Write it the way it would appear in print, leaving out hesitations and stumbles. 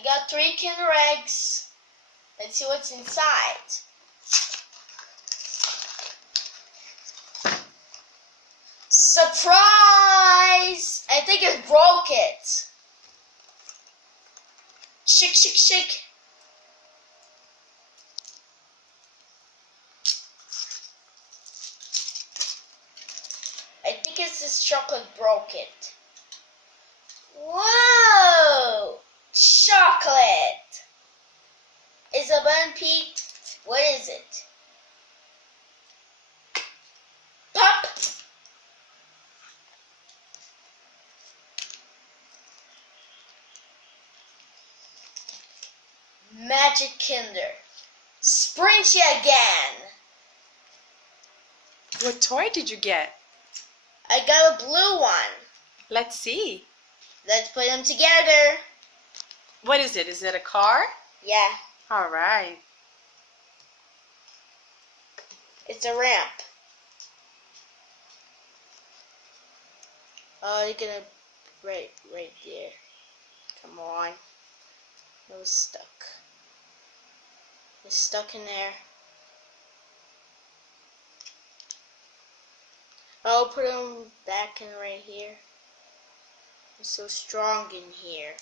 I got 3 Kinder Eggs. Let's see what's inside. Surprise! I think it broke it. Shake, shake, shake. I think it's this chocolate broke it. Whoa! Chocolate! Is a bun peak? What is it? Pop! Magic Kinder. Sprinchy again. What toy did you get? I got a blue one. Let's see. Let's put them together. What is it? Is it a car? Yeah, All right. it's a ramp. Oh, you're gonna right there. Come on. It was stuck. It's stuck in there. I'll put them back in right here. It's so strong in here.